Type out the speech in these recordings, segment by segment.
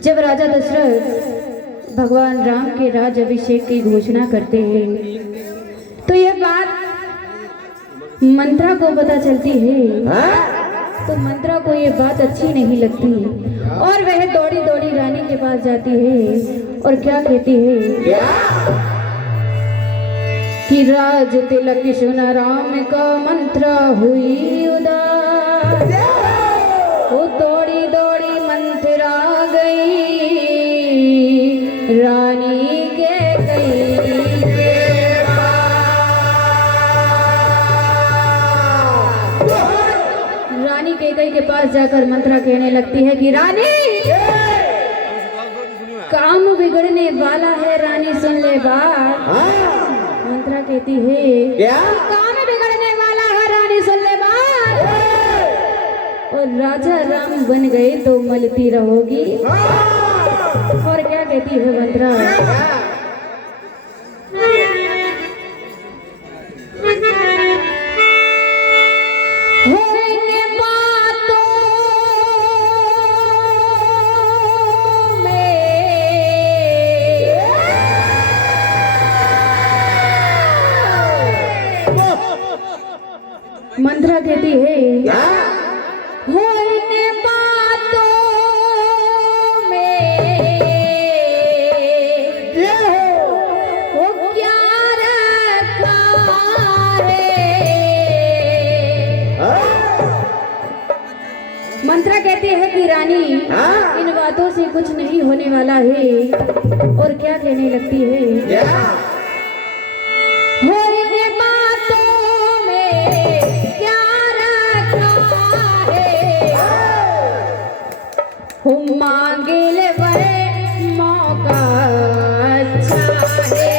जब राजा दशरथ भगवान राम के राज अभिषेक की घोषणा करते हैं तो यह बात मंत्रा को पता चलती है। तो मंत्रा को ये बात अच्छी नहीं लगती और वह दौड़ी दौड़ी रानी के पास जाती है और क्या कहती है कि राज तिलक सुना राम का मंत्रा हुई उदास। वो दौड़ी दौड़ी मंत्रा गई रानी के कैकई के पास जाकर मंत्रा कहने लगती है कि रानी काम बिगड़ने वाला है, रानी सुन ले बात। मंत्रा कहती है क्या काम बिगड़ने वाला है, रानी सुन ले बात। और राजा राम बन गए तो मलती रहोगी। और क्या कहती है मंत्रा मंत्रा कहती है होने बातों में वो क्या रखा है। मंत्रा कहती है कि रानी इन बातों से कुछ नहीं होने वाला है। और क्या कहने लगती है मांगे ले बड़े मौका अच्छा है।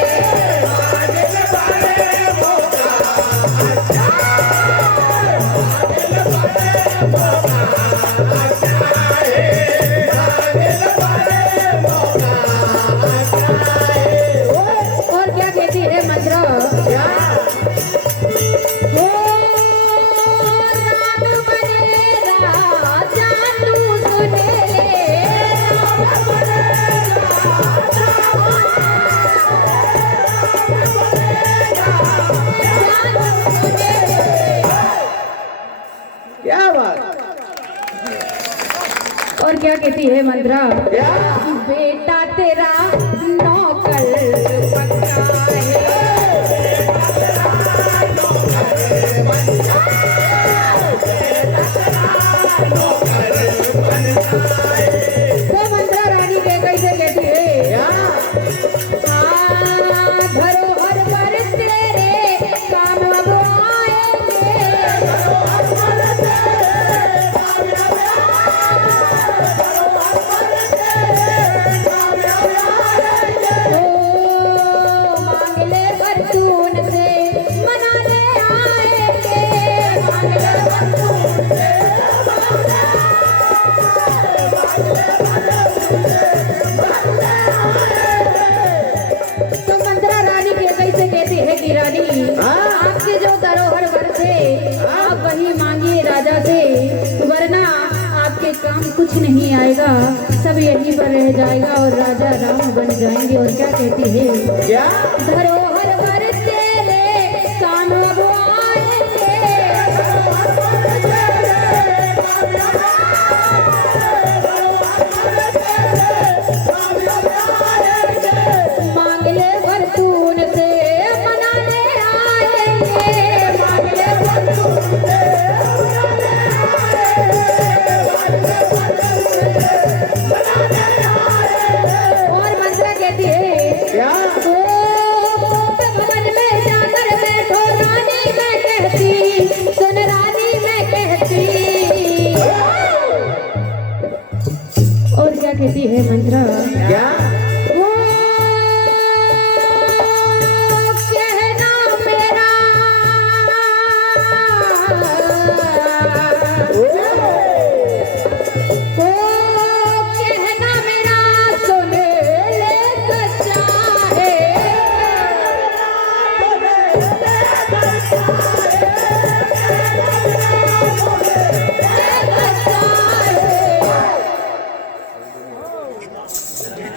और क्या कहती है मंत्रा और क्या कहती है मंत्रा बेटा तेरा नौकर पक्का है। तो मंत्रा रानी के कैसे कहती है धरोहर पर तेरे काम अब आएंगे। आपके जो धरोहर वर थे आप वही मांगिए राजा से, वरना आपके काम कुछ नहीं आएगा, सब यहीं पर रह जाएगा और राजा राम बन जाएंगे। और क्या कहती है क्या धरोहर वर तेरे काम अब आएंगे। मांग ले वरतून से मनाने और मंत्रा कहती है क्या भवन में जाकर बैठो रानी मैं कहती, सुन रानी मैं कहती। और क्या कहती है मंत्रा क्या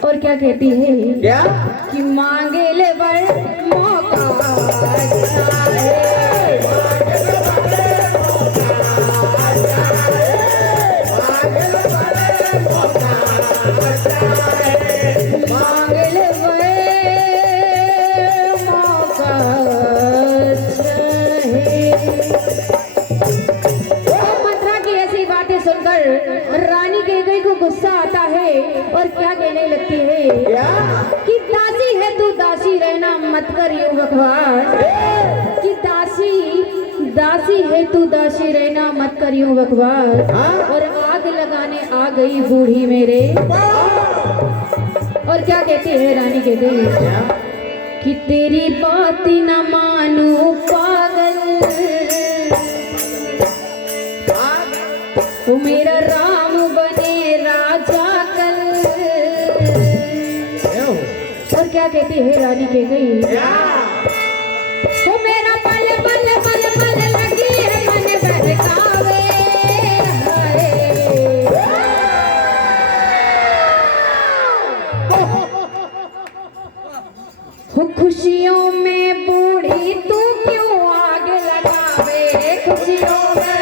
और क्या कहती है क्या कि मांगे ले वर मौका चाहे, मांगे ले वर मौका चाहे। मंत्रा की ऐसी बातें सुनकर रानी कैकेयी को गुस्सा आता है और क्या कहने लगती है क्या कि दासी है तू, दासी रहना मत कर यूं बकवास, कि दासी है तू, दासी रहना मत कर यूं बकवास। और आग लगाने आ गई बूढ़ी मेरे। और क्या कहती है रानी कैकेयी कि तेरी बात न मानू पागल, वो मेरा राम बने राजा कल। और क्या कहती है रानी कैकेयी वो मेरा पल पल पल पल लगी है मन बहकावे, हो खुशियों में बूढ़ी तू क्यों आग लगावे, खुशियों में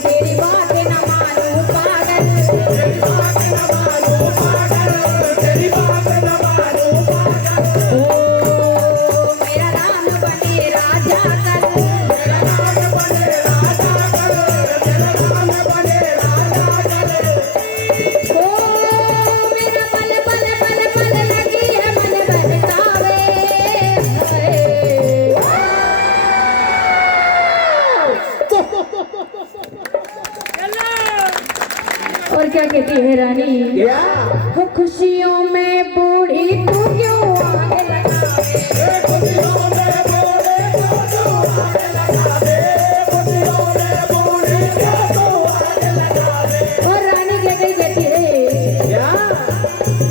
तेरी बात न मानू पागल, ओ मेरा राम बने राजा कल, ओ मेरा पल पल पल पल लगी है मन बहकावे। और क्या कहती है रानी क्या हो खुशियों में बूढ़ी तू क्यों आग लगावे, और रानी कैकेयी कहती है क्या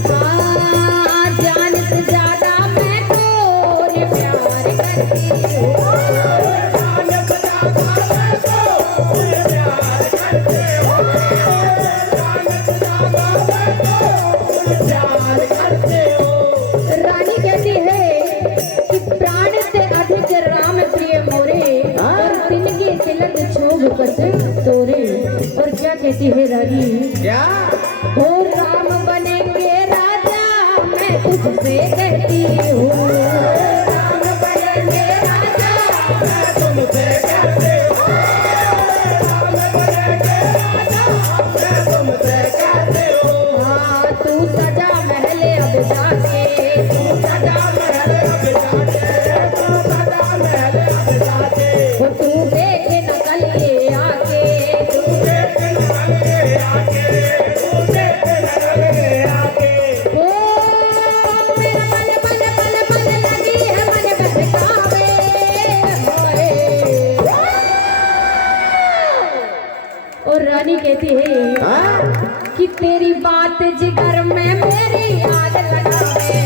हाँ जान से ज्यादा मैं तो प्यार करती हूँ, रानी कहती है कि प्राण से अधिक राम प्रिय मोरे, और तिनके तिलक छोभ कस तोरे। और क्या कहती है रानी क्या ओ राम बनेंगे राजा मैं तुझसे कहती हूँ, राम बनेंगे राजा मैं तुमसे कहती हूँ, राम बनेंगे राजा मैं तुमसे कहती हूँ। हाँ तू सजा महले अब जाके, तू सजा महले अब जाके, तू सजा महले अब जाके, वो तू देख नकल ये आके, तू देख नकल ये आके, तू देख नकल ये आके। ओ मेरा पल पल पल पल लगी है मन बहकावे, और रानी कहती है कि तेरी बात जिगर में मेरी आग लगावे,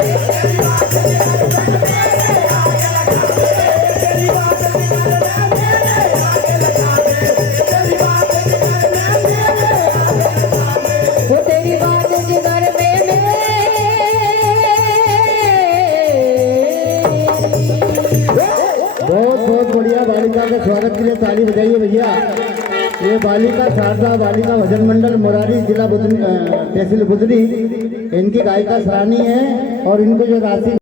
वो तेरी बात जिगर में बहुत बहुत बढ़िया। बालिका के स्वागत के लिए ताली बजाइए भैया। ये बालिका शारदा बालिका भजन मंडल मुरारी जिला तहसील बुधनी, इनकी गायिका सराहनीय है और इनको जो राशि